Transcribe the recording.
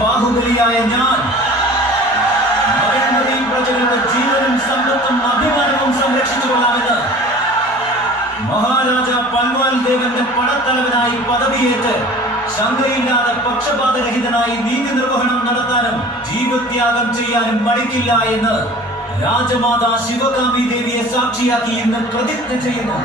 ബാഹുബലിയായ ഞാൻ മകൻമതി പ്രജകളുടെ ജീവനും സമ്പത്തും അഭിമാനവും സംരക്ഷിച്ചു കൊള്ളാമെന്ന് മഹാരാജ പൻവാൽ ദേവന്റെ പടത്തലവനായി പദവിയേറ്റ് ശങ്കയില്ലാതെ പക്ഷപാതരഹിതനായി നീതി നിർവഹണം നടത്താനും ജീവത്യാഗം ചെയ്യാനും മടിക്കില്ല എന്ന് രാജമാതാ ശിവകാമി ദേവിയെ സാക്ഷിയാക്കി ഇന്ന് പ്രതിജ്ഞ ചെയ്യുന്നു.